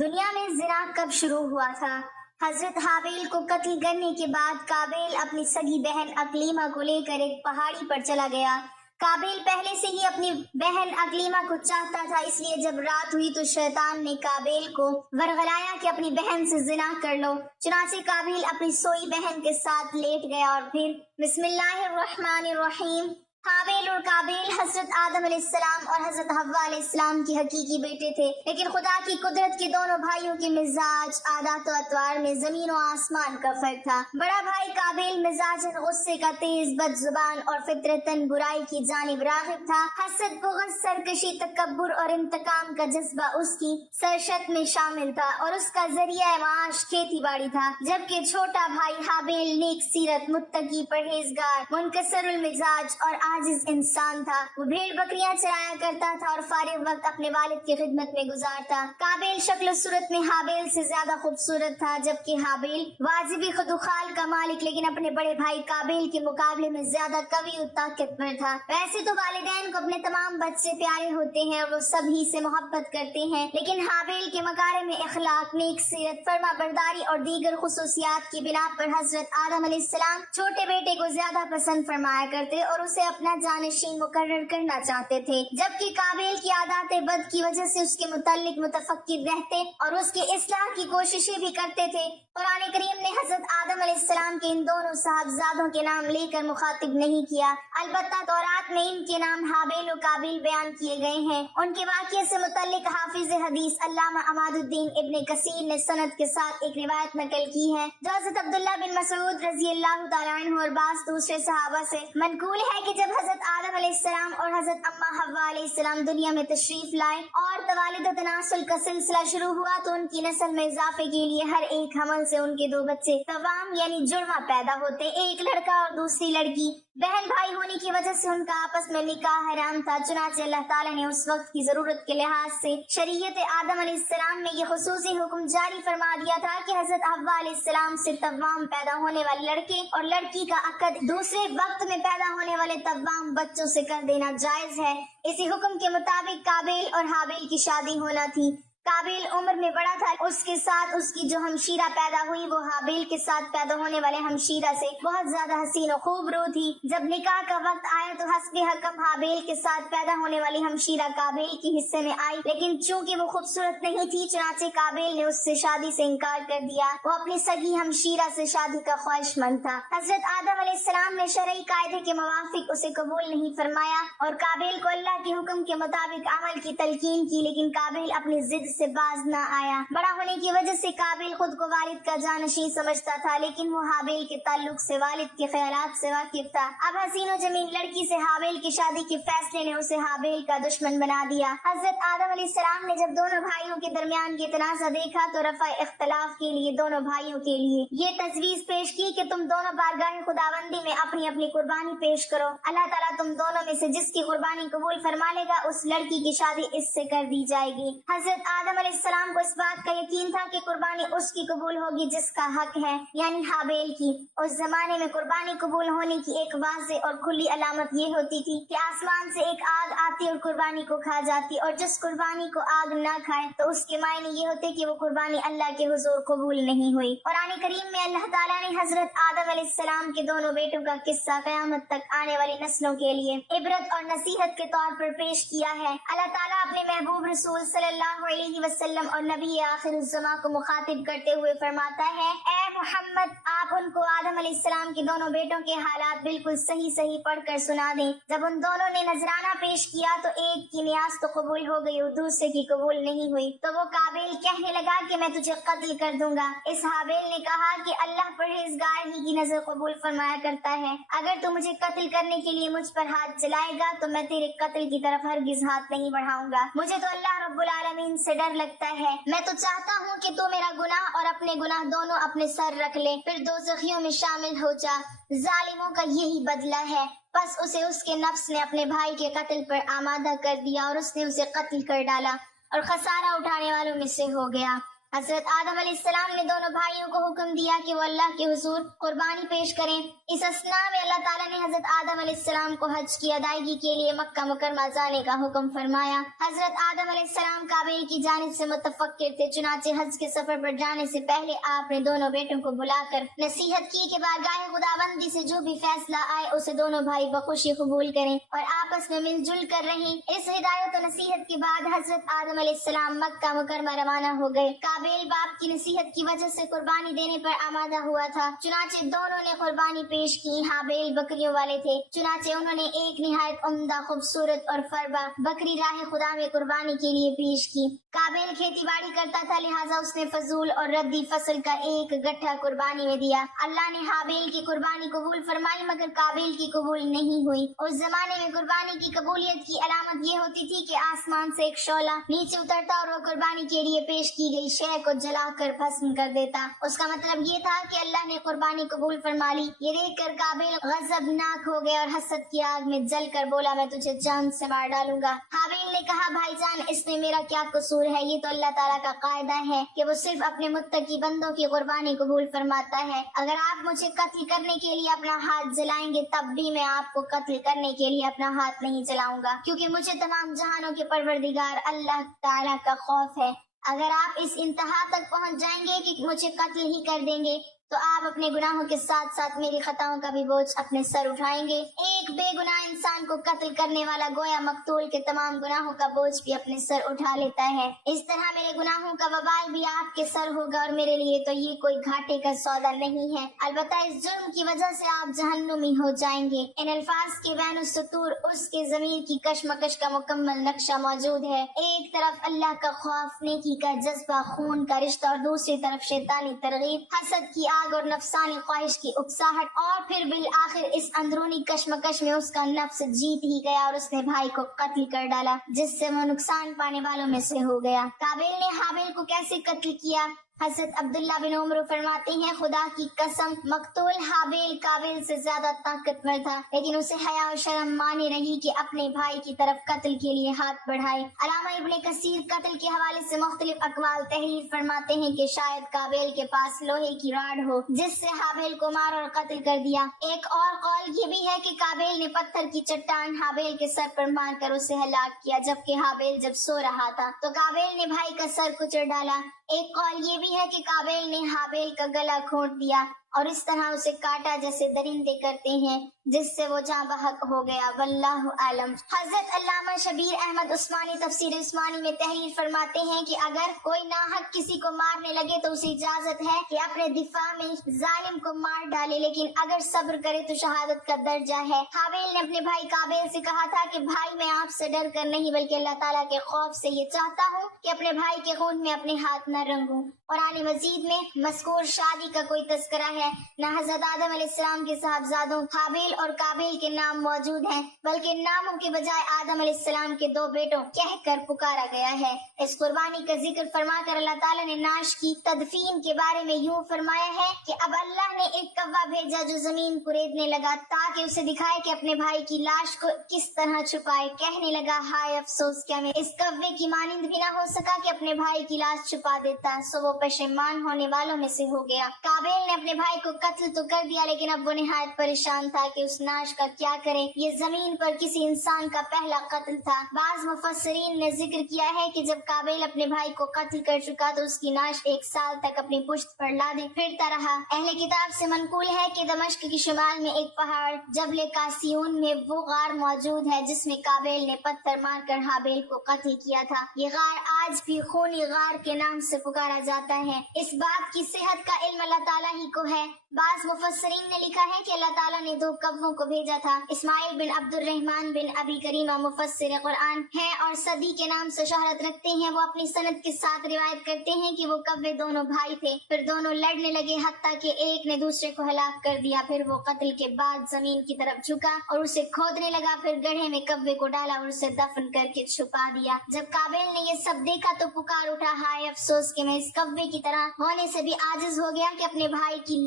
دنیا میں زنا کب شروع ہوا تھا؟ حضرت حابیل کو قتل کرنے کے بعد قابیل اپنی سگی بہن اقلیمہ کو لے کر ایک پہاڑی پر چلا گیا۔ قابیل پہلے سے ہی اپنی بہن اقلیمہ کو چاہتا تھا، اس لیے جب رات ہوئی تو شیطان نے قابیل کو ورغلایا کہ اپنی بہن سے زنا کر لو۔ چنانچہ قابیل اپنی سوئی بہن کے ساتھ لیٹ گیا اور پھر بسم اللہ الرحمن الرحیم۔ حابیل اور قابیل حضرت آدم علیہ السلام اور حضرت حوا علیہ السلام کی حقیقی بیٹے تھے، لیکن خدا کی قدرت کے دونوں بھائیوں کے مزاج، عادات و اطوار میں زمین و آسمان کا فرق تھا۔ بڑا بھائی قابیل مزاجاً غصے کا تیز، بد زبان اور فطرتاً برائی کی جانب راغب تھا۔ حسد، بغض، سرکشی، تکبر اور انتقام کا جذبہ اس کی سرشت میں شامل تھا اور اس کا ذریعہ معاش کھیتی باڑی تھا، جبکہ چھوٹا بھائی حابیل نیک سیرت، متقی، پرہیزگار، منکسر المزاج اور عاجز انسان تھا۔ وہ بھیڑ بکریاں چرایا کرتا تھا اور فارغ وقت اپنے والد کی خدمت میں گزارتا۔ قابیل شکل و صورت میں حابیل سے زیادہ خوبصورت تھا، جبکہ حابیل واجبی خود و خال کا مالک لیکن اپنے بڑے بھائی قابیل کے مقابلے میں زیادہ قوی و طاقتور تھا۔ ویسے تو والدین کو اپنے تمام بچے پیارے ہوتے ہیں اور وہ سبھی سے محبت کرتے ہیں، لیکن حابیل کے مکارم اخلاق، نیک سیرت، فرما برداری اور دیگر خصوصیات کی بنا پر حضرت آدم علیہ السلام چھوٹے بیٹے کو زیادہ پسند فرمایا کرتے اور اسے اپنا جانشین مقرر کرنا چاہتے تھے، جبکہ قابیل کی عادات بد کی وجہ سے اس کے متعلق متفکر رہتے اور اس کی اصلاح کی کوششیں بھی کرتے تھے۔ قرآن کریم نے حضرت آدم علیہ السلام کے ان دونوں صاحبزادوں کے نام لے کر مخاطب نہیں کیا، البتہ تورات میں ان کے نام حابیل و قابیل بیان کیے گئے ہیں۔ ان کے واقعے سے متعلق حافظ حدیث علامہ عماد الدین ابن کثیر نے سند کے ساتھ ایک روایت نقل کی ہے جو حضرت عبداللہ بن مسعود رضی اللہ تعالیٰ عنہ اور بعض دوسرے صحابہ سے منقول ہے کہ جب حضرت آدم علیہ السلام اور حضرت اماں حوا علیہ السلام دنیا میں تشریف لائے اور توالد و تناسل کا سلسلہ شروع ہوا تو ان کی نسل میں اضافے کے لیے ہر ایک حمل سے ان کے دو بچے توام یعنی جڑواں پیدا ہوتے، ایک لڑکا اور دوسری لڑکی۔ بہن بھائی ہونے کی وجہ سے ان کا آپس میں نکاح حرام تھا، چنانچہ اللہ تعالیٰ نے اس وقت کی ضرورت کے لحاظ سے شریعت آدم علیہ السلام میں یہ خصوصی حکم جاری فرما دیا تھا کہ حضرت حوا علیہ السلام سے توام پیدا ہونے والے لڑکے اور لڑکی کا عقد دوسرے وقت میں پیدا ہونے والے توام بچوں سے کر دینا جائز ہے۔ اسی حکم کے مطابق قابیل اور حابیل کی شادی ہونا تھی۔ قابیل عمر میں بڑا تھا، اس کے ساتھ اس کی جو ہمشیرہ پیدا ہوئی وہ حابیل کے ساتھ پیدا ہونے والے ہمشیرہ سے بہت زیادہ حسین و خوب رو تھی۔ جب نکاح کا وقت آیا تو حسب حکم حابیل کے ساتھ پیدا ہونے والی ہمشیرہ قابیل کے حصے میں آئی، لیکن چونکہ وہ خوبصورت نہیں تھی چنانچہ قابیل نے اس سے شادی سے انکار کر دیا۔ وہ اپنی سگی ہمشیرہ سے شادی کا خواہش مند تھا۔ حضرت آدم علیہ السلام نے شرعی قاعدے کے موافق اسے قبول نہیں فرمایا اور قابیل کو اللہ کے حکم کے مطابق عمل کی تلقین کی، لیکن قابیل اپنی ضد سے باز نہ آیا۔ بڑا ہونے کی وجہ سے قابیل خود کو والد کا جانشین سمجھتا تھا، لیکن وہ حابیل کے تعلق سے والد کے خیالات سے واقف تھا۔ اب حسین و جمیل لڑکی سے حابیل کی شادی کے فیصلے نے اسے حابیل کا دشمن بنا دیا۔ حضرت آدم علیہ السلام نے جب دونوں بھائیوں کے درمیان یہ تنازع دیکھا تو رفع اختلاف کے لیے دونوں بھائیوں کے لیے یہ تجویز پیش کی کہ تم دونوں بارگاہ خداوندی میں اپنی اپنی قربانی پیش کرو، اللہ تعالیٰ تم دونوں میں سے جس کی قربانی قبول فرما لے گا اس لڑکی کی شادی اس سے کر دی جائے گی۔ حضرت آدم علیہ السلام کو اس بات کا یقین تھا کہ قربانی اس کی قبول ہوگی جس کا حق ہے، یعنی حابیل کی۔ اس زمانے میں قربانی قبول ہونے کی ایک واضح اور کھلی علامت یہ ہوتی تھی کہ آسمان سے ایک آگ آتی اور قربانی کو کھا جاتی، اور جس قربانی کو آگ نہ کھائے تو اس کے معنی یہ ہوتے کہ وہ قربانی اللہ کے حضور قبول نہیں ہوئی۔ قرآن کریم میں اللہ تعالیٰ نے حضرت آدم علیہ السلام کے دونوں بیٹوں کا قصہ قیامت تک آنے والی نسلوں کے لیے عبرت اور نصیحت کے طور پر پیش کیا ہے۔ اللہ تعالیٰ اپنے محبوب رسول صلی اللہ علیہ وسلم اور نبی آخر الزماں کو مخاطب کرتے ہوئے فرماتا ہے، اے محمد آپ ان کو آدم علیہ السلام کے دونوں بیٹوں کے حالات بالکل صحیح صحیح پڑھ کر سنا دیں۔ جب ان دونوں نے نذرانہ پیش کیا تو ایک کی نیاز تو قبول ہو گئی اور دوسرے کی قبول نہیں ہوئی، تو وہ قابیل کہنے لگا کہ میں تجھے قتل کر دوں گا۔ اس حابیل نے کہا کہ اللہ پرہیزگار ہی کی نظر قبول فرمایا کرتا ہے، اگر تو مجھے قتل کرنے کے لیے مجھ پر ہاتھ چلائے گا تو میں تیرے قتل کی طرف ہرگز ہاتھ نہیں بڑھاؤں گا۔ مجھے تو اللہ رب العالمین سے ڈر لگتا ہے، میں تو چاہتا ہوں کہ تو میرا گناہ اور اپنے گناہ دونوں اپنے سر رکھ لے، پھر دوزخیوں میں شامل ہو جا۔ ظالموں کا یہی بدلہ ہے۔ بس اسے اس کے نفس نے اپنے بھائی کے قتل پر آمادہ کر دیا اور اس نے اسے قتل کر ڈالا اور خسارہ اٹھانے والوں میں سے ہو گیا۔ حضرت آدم علیہ السلام نے دونوں بھائیوں کو حکم دیا کہ وہ اللہ کے حضور قربانی پیش کریں۔ اس اثنا میں اللہ تعالیٰ نے حضرت آدم علیہ السلام کو حج کی ادائیگی کے لیے مکہ مکرمہ جانے کا حکم فرمایا۔ حضرت آدم علیہ السلام قابیل کی جانب سے متفکر تھے، چنانچہ حج کے سفر پر جانے سے پہلے آپ نے دونوں بیٹوں کو بلا کر نصیحت کی کہ بارگاہ خداوندی سے جو بھی فیصلہ آئے اسے دونوں بھائی بخوشی قبول کریں اور آپس میں مل جل کر رہیں۔ اس ہدایت و نصیحت کے بعد حضرت آدم علیہ السلام مکہ مکرمہ روانہ ہو گئے۔ قابیل باپ کی نصیحت کی وجہ سے قربانی دینے پر آمادہ ہوا تھا، چنانچہ دونوں نے قربانی پیش کی۔ حابیل بکریوں والے تھے، چنانچہ انہوں نے ایک نہایت عمدہ خوبصورت اور فربا بکری راہ خدا میں قربانی کے لیے پیش کی۔ قابیل کھیتی باڑی کرتا تھا، لہٰذا اس نے فضول اور ردی فصل کا ایک گٹھا قربانی میں دیا۔ اللہ نے حابیل کی قربانی قبول فرمائی مگر قابیل کی قبول نہیں ہوئی۔ اس زمانے میں قربانی کی قبولیت کی علامت یہ ہوتی تھی کہ آسمان سے ایک شعلہ نیچے اترتا اور وہ قربانی کے لیے پیش کی گئی شے کو جلا کر بھسم کر دیتا۔ اس کا مطلب یہ تھا کہ اللہ نے قربانی قبول فرما لی۔ یہ دیکھ کر قابیل غضبناک ہو گیا اور حسد کی آگ میں جل کر بولا، میں تجھے جان سے مار ڈالوں گا۔ حابیل نے کہا، بھائی جان، اس میں میرا کیا قصور ہے؟ یہ تو اللہ تعالیٰ کا قاعدہ ہے کہ وہ صرف اپنے متقی بندوں کی قربانی قبول فرماتا ہے۔ اگر آپ مجھے قتل کرنے کے لیے اپنا ہاتھ جلائیں گے تب بھی میں آپ کو قتل کرنے کے لیے اپنا ہاتھ نہیں جلاؤں گا، کیونکہ مجھے تمام جہانوں کے پروردگار اللہ تعالیٰ کا خوف ہے۔ اگر آپ اس انتہا تک پہنچ جائیں گے کہ مجھے قتل ہی کر دیں گے تو آپ اپنے گناہوں کے ساتھ ساتھ میری خطاؤں کا بھی بوجھ اپنے سر اٹھائیں گے۔ ایک بے گناہ انسان کو قتل کرنے والا گویا مقتول کے تمام گناہوں کا بوجھ بھی اپنے سر اٹھا لیتا ہے۔ اس طرح میرے گناہوں کا وبال بھی آپ کے سر ہوگا اور میرے لیے تو یہ کوئی گھاٹے کا سودا نہیں ہے، البتہ اس جرم کی وجہ سے آپ جہنمی ہو جائیں گے۔ ان الفاظ کے بین السطور اس کے ضمیر کی کشمکش کا مکمل نقشہ موجود ہے۔ ایک طرف اللہ کا خوف، نیکی کا جذبہ، خون کا رشتہ، اور دوسری طرف شیطانی ترغیب، حسد کی آگ اور نفسانی خواہش کی اکساہٹ، اور پھر بالآخر اس اندرونی کشمکش میں اس کا نفس جیت ہی گیا اور اس نے بھائی کو قتل کر ڈالا، جس سے وہ نقصان پانے والوں میں سے ہو گیا۔ قابیل نے حابیل کو کیسے قتل کیا؟ حضرت عبداللہ بن عمر فرماتے ہیں، خدا کی قسم مقتول حابیل قابیل سے زیادہ طاقتور تھا، لیکن اسے حیا و شرم مانے رہی کہ اپنے بھائی کی طرف قتل کے لیے ہاتھ بڑھائے۔ علامہ ابن کثیر قتل کے حوالے سے مختلف اقوال تحریر فرماتے ہیں کہ شاید قابیل کے پاس لوہے کی راڈ ہو جس سے حابیل کو مار اور قتل کر دیا۔ ایک اور قول یہ بھی ہے کہ قابیل نے پتھر کی چٹان حابیل کے سر پر مار کر اسے ہلاک کیا، جبکہ حابیل جب سو رہا تھا تو قابیل نے بھائی کا سر کچل ڈالا۔ ایک قول یہ بھی ہے کہ قابیل نے حابیل کا گلا گھونٹ دیا اور اس طرح اسے کاٹا جیسے درندے کرتے ہیں، جس سے وہ جاں بحق ہو گیا، واللہ عالم۔ حضرت علامہ شبیر احمد عثمانی تفسیر عثمانی میں تحریر فرماتے ہیں کہ اگر کوئی ناحق کسی کو مارنے لگے تو اسے اجازت ہے کہ اپنے دفاع میں ظالم کو مار ڈالے، لیکن اگر صبر کرے تو شہادت کا درجہ ہے۔ حابیل نے اپنے بھائی قابیل سے کہا تھا کہ بھائی، میں آپ سے ڈر کر نہیں بلکہ اللہ تعالیٰ کے خوف سے یہ چاہتا ہوں کہ اپنے بھائی کے خون میں اپنے ہاتھ نہ رنگوں۔ قرآن مجید میں مذکور شادی کا کوئی تذکرہ ہے نہ حضرت آدم علیہ السلام کے صاحبزادوں حابیل اور قابیل کے نام موجود ہیں، بلکہ ناموں کے بجائے آدم علیہ السلام کے دو بیٹوں کہہ کر پکارا گیا ہے۔ اس قربانی کا ذکر فرما کر اللہ تعالیٰ نے نعش کی تدفین کے بارے میں یوں فرمایا ہے کہ اب اللہ نے ایک کوا بھیجا جو زمین کوریدنے لگا تاکہ اسے دکھائے کہ اپنے بھائی کی لاش کو کس طرح چھپائے۔ کہنے لگا، ہائے افسوس، کیا میں اس کوے کی مانند بھی نہ ہو سکا کہ اپنے بھائی کی لاش چھپا دیتا، سو وہ پشیمان ہونے والوں میں سے ہو گیا۔ قابیل نے اپنے بھائی کو قتل تو کر دیا، لیکن اب وہ نہایت پریشان تھا کہ اس نعش کا کیا کرے۔ یہ زمین پر کسی انسان کا پہلا قتل تھا۔ بعض مفسرین نے ذکر کیا ہے کہ جب قابیل اپنے بھائی کو قتل کر چکا تو اس کی نعش 1 سال تک اپنی پشت پر لادے پھرتا رہا۔ اہل کتاب سے منقول ہے کہ دمشق کی شمال میں ایک پہاڑ جبل کاسیون میں وہ غار موجود ہے جس میں قابیل نے پتھر مار کر حابیل کو قتل کیا تھا۔ یہ غار آج بھی خونی غار کے نام سے پکارا جاتا ہے۔ اس بات کی صحت کا علم اللہ تعالیٰ ہی کو ہے۔ بعض مفسرین نے لکھا ہے کہ اللہ تعالیٰ نے 2 کووں کو بھیجا تھا۔ اسماعیل بن عبد الرحمن بن ابی کریمہ مفسر قرآن ہیں اور صدی کے نام سے شہرت رکھتے ہیں۔ وہ اپنی سند کے ساتھ روایت کرتے ہیں کہ وہ کوے دونوں بھائی تھے، پھر دونوں لڑنے لگے حتیٰ کہ ایک نے دوسرے کو ہلاک کر دیا۔ پھر وہ قتل کے بعد زمین کی طرف جھکا اور اسے کھودنے لگا، پھر گڑھے میں کوے کو ڈالا اور اسے دفن کر کے چھپا دیا۔ جب قابیل نے یہ سب دیکھا تو پکار اٹھا، ہائے افسوس کہ میں اس کوے کی طرح ہونے سے بھی عاجز ہو گیا کہ اپنے بھائی کی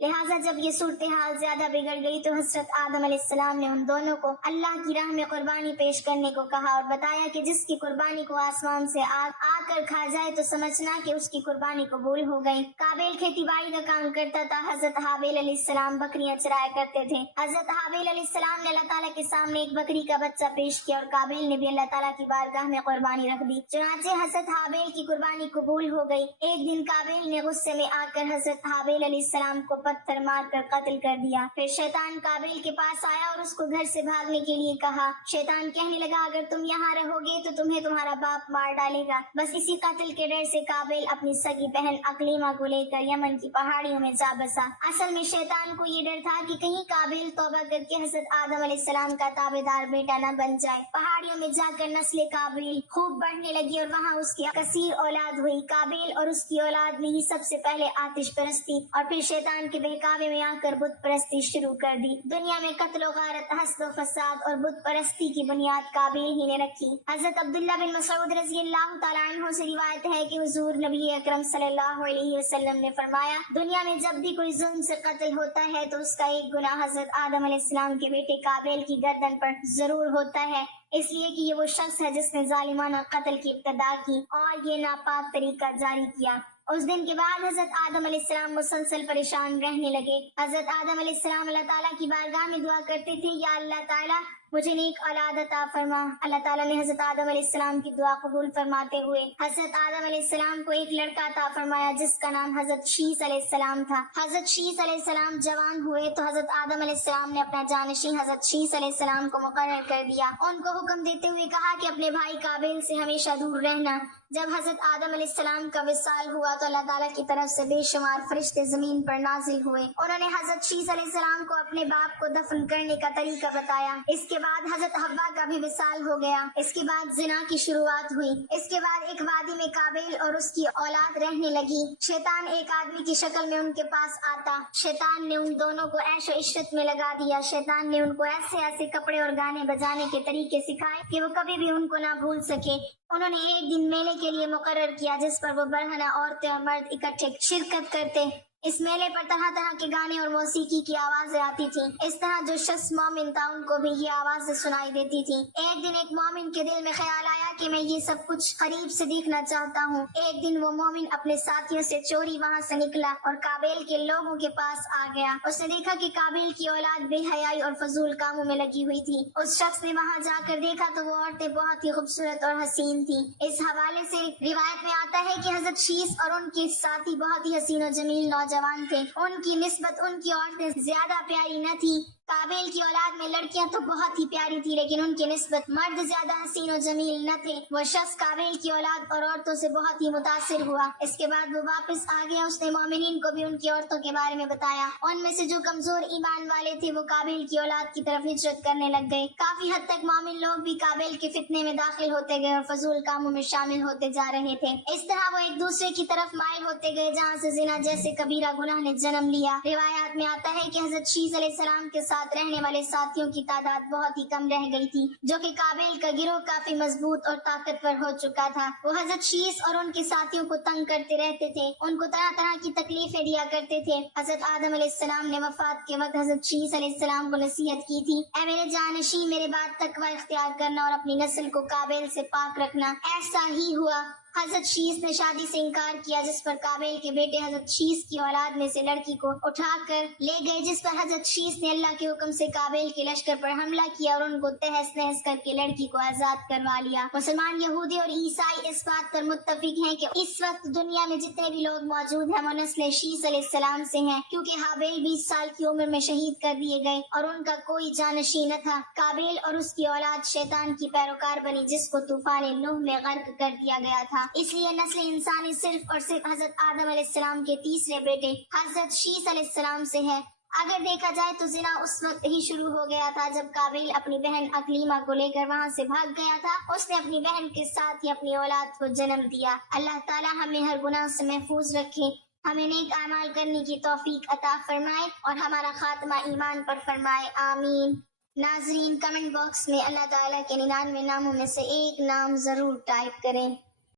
لہٰذا جب یہ صورتحال زیادہ بگڑ گئی تو حضرت آدم علیہ السلام نے ان دونوں کو اللہ کی راہ میں قربانی پیش کرنے کو کہا اور بتایا کہ جس کی قربانی کو آسمان سے آ کر کھا جائے تو سمجھنا کہ اس کی قربانی قبول ہو گئی۔ قابیل کھیتی باڑی کا کام کرتا تھا، حضرت حابیل علیہ السلام بکریاں چرایا کرتے تھے۔ حضرت حابیل علیہ السلام نے اللہ تعالیٰ کے سامنے ایک بکری کا بچہ پیش کیا اور قابیل نے بھی اللہ تعالیٰ کی بارگاہ میں قربانی رکھ دی، چنانچہ حضرت حابیل کی قربانی قبول ہو گئی۔ ایک دن قابیل نے غصے میں آ کر حضرت حابیل علیہ السلام کو پتھر مار کر قتل کر دیا۔ پھر شیطان قابیل کے پاس آیا اور اس کو گھر سے بھاگنے کے لیے کہا۔ شیطان کہنے لگا اگر تم یہاں رہو گے تو تمہیں تمہارا باپ مار ڈالے گا۔ بس اسی قتل کے ڈر سے قابیل اپنی سگی بہن اقلیمہ کو لے کر یمن کی پہاڑیوں میں جا بسا۔ اصل میں شیطان کو یہ ڈر تھا کہ کہیں قابیل توبہ کر کے حضرت آدم علیہ السلام کا تابعدار بیٹا نہ بن جائے۔ پہاڑیوں میں جا کر نسل قابیل خوب بڑھنے لگی اور وہاں اس کی کثیر اولاد ہوئی۔ قابیل اور اس کی اولاد نے ہی سب سے پہلے آتش پرستی اور پھر شیطان کے بہکاوے میں آ کر بت پرستی شروع کر دی۔ دنیا میں قتل و غارت، حسد و فساد اور بت پرستی کی بنیاد قابیل ہی نے رکھی۔ حضرت عبداللہ بن مسعود رضی اللہ تعالیٰ عنہ سے روایت ہے کہ حضور نبی اکرم صلی اللہ علیہ وسلم نے فرمایا دنیا میں جب بھی کوئی ظلم سے قتل ہوتا ہے تو اس کا ایک گناہ حضرت آدم علیہ السلام کے بیٹے قابیل کی گردن پر ضرور ہوتا ہے، اس لیے کہ یہ وہ شخص ہے جس نے ظالمانہ قتل کی ابتدا کی اور یہ ناپاک طریقہ جاری کیا۔ اس دن کے بعد حضرت آدم علیہ السلام مسلسل پریشان رہنے لگے۔ حضرت آدم علیہ السلام اللہ تعالیٰ کی بارگاہ میں دعا کرتے تھے یا اللہ تعالیٰ مجھے نیک اولاد عطا فرما۔ اللہ تعالیٰ نے حضرت آدم علیہ السلام کی دعا قبول فرماتے ہوئے حضرت آدم علیہ السلام کو ایک لڑکا عطا فرمایا جس کا نام حضرت شیس علیہ السلام تھا۔ حضرت شیس علیہ السلام جوان ہوئے تو حضرت آدم علیہ السلام نے اپنا جانشین حضرت شیس علیہ السلام کو مقرر کر دیا۔ ان کو حکم دیتے ہوئے کہا کہ اپنے بھائی قابیل سے ہمیشہ دور رہنا۔ جب حضرت آدم علیہ السلام کا وصال ہوا تو اللہ تعالیٰ کی طرف سے بے شمار فرشتے زمین پر نازل ہوئے۔ انہوں نے حضرت شیس علیہ السلام کو اپنے باپ کو دفن کرنے کا طریقہ بتایا۔ اس کے بعد حضرت حوا کا بھی وصال ہو گیا۔ اس کے بعد زنا کی شروعات ہوئی۔ اس کے بعد ایک وادی میں قابیل اور اس کی اولاد رہنے لگی۔ شیطان ایک آدمی کی شکل میں ان کے پاس آتا۔ شیطان نے ان دونوں کو عیش و عشرت میں لگا دیا۔ شیطان نے ان کو ایسے ایسے کپڑے اور گانے بجانے کے طریقے سکھائے کہ وہ کبھی بھی ان کو نہ بھول سکے۔ انہوں نے ایک دن میلے کے لیے مقرر کیا جس پر وہ برہنہ عورتیں اور مرد اکٹھے شرکت کرتے۔ اس میلے پر طرح طرح کے گانے اور موسیقی کی آوازیں آتی تھیں۔ اس طرح جو شخص مومن تھا ان کو بھی یہ آوازیں سنائی دیتی تھیں۔ ایک دن ایک مومن کے دل میں خیال آیا کہ میں یہ سب کچھ قریب سے دیکھنا چاہتا ہوں۔ ایک دن وہ مومن اپنے ساتھیوں سے چوری وہاں سے نکلا اور قابیل کے لوگوں کے پاس آ گیا۔ اس نے دیکھا کہ قابیل کی اولاد بے حیائی اور فضول کاموں میں لگی ہوئی تھی۔ اس شخص نے وہاں جا کر دیکھا تو وہ عورتیں بہت ہی خوبصورت اور حسین تھیں۔ اس حوالے سے روایت میں آتا ہے کہ حضرت شیس اور ان کے ساتھی بہت ہی حسین و جمیل نوجوان تھے۔ ان کی نسبت ان کی عورتیں زیادہ پیاری نہ تھی۔ قابیل کی اولاد میں لڑکیاں تو بہت ہی پیاری تھی لیکن ان کی نسبت مرد زیادہ حسین و جمیل نہ تھے۔ وہ شخص قابیل کی اولاد اور عورتوں سے بہت ہی متاثر ہوا۔ اس کے بعد وہ واپس آ گیا۔ اس نے مومنین کو بھی ان کی عورتوں کے بارے میں بتایا۔ ان میں سے جو کمزور ایمان والے تھے وہ قابیل کی اولاد کی طرف ہجرت کرنے لگ گئے۔ کافی حد تک مومن لوگ بھی قابیل کے فتنے میں داخل ہوتے گئے اور فضول کاموں میں شامل ہوتے جا رہے تھے۔ اس طرح وہ ایک دوسرے کی طرف مائل ہوتے گئے جہاں سے زنا جیسے کبیرہ گناہ نے جنم لیا۔ روایات میں آتا ہے کہ حضرت شیس علیہ السلام کے ساتھ رہنے والے ساتھیوں کی تعداد بہت ہی کم رہ گئی تھی، جو کہ قابیل کا گروہ کافی مضبوط اور طاقتور ہو چکا تھا۔ وہ حضرت شیس اور ان کے ساتھیوں کو تنگ کرتے رہتے تھے، ان کو طرح طرح کی تکلیفیں دیا کرتے تھے۔ حضرت آدم علیہ السلام نے وفات کے وقت حضرت شیس علیہ السلام کو نصیحت کی تھی، اے میرے جانشین میرے بعد تقوی اختیار کرنا اور اپنی نسل کو قابیل سے پاک رکھنا۔ ایسا ہی ہوا۔ حضرت شیس نے شادی سے انکار کیا جس پر قابیل کے بیٹے حضرت شیس کی اولاد میں سے لڑکی کو اٹھا کر لے گئے، جس پر حضرت شیس نے اللہ کے حکم سے قابیل کے لشکر پر حملہ کیا اور ان کو تہس نہس کر کے لڑکی کو آزاد کروا لیا۔ مسلمان، یہودی اور عیسائی اس بات پر متفق ہیں کہ اس وقت دنیا میں جتنے بھی لوگ موجود ہیں وہ نسل شیس علیہ السلام سے ہیں، کیونکہ حابیل 20 سال کی عمر میں شہید کر دیے گئے اور ان کا کوئی جانشین نہ تھا۔ قابیل اور اس کی اولاد شیطان کی پیروکار بنی جس کو طوفان نوح میں غرق کر دیا گیا تھا۔ اس لیے نسل انسانی صرف اور صرف حضرت آدم علیہ السلام کے تیسرے بیٹے حضرت شیس علیہ السلام سے ہے۔ اگر دیکھا جائے تو زنا اس وقت ہی شروع ہو گیا تھا جب قابیل اپنی بہن اقلیمہ کو لے کر وہاں سے بھاگ گیا تھا۔ اس نے اپنی بہن کے ساتھ ہی اپنی اولاد کو جنم دیا۔ اللہ تعالی ہمیں ہر گناہ سے محفوظ رکھے، ہمیں نیک اعمال کرنے کی توفیق عطا فرمائے اور ہمارا خاتمہ ایمان پر فرمائے، آمین۔ ناظرین، کمنٹ باکس میں اللہ تعالیٰ کے 99 ناموں میں سے ایک نام ضرور ٹائپ کریں۔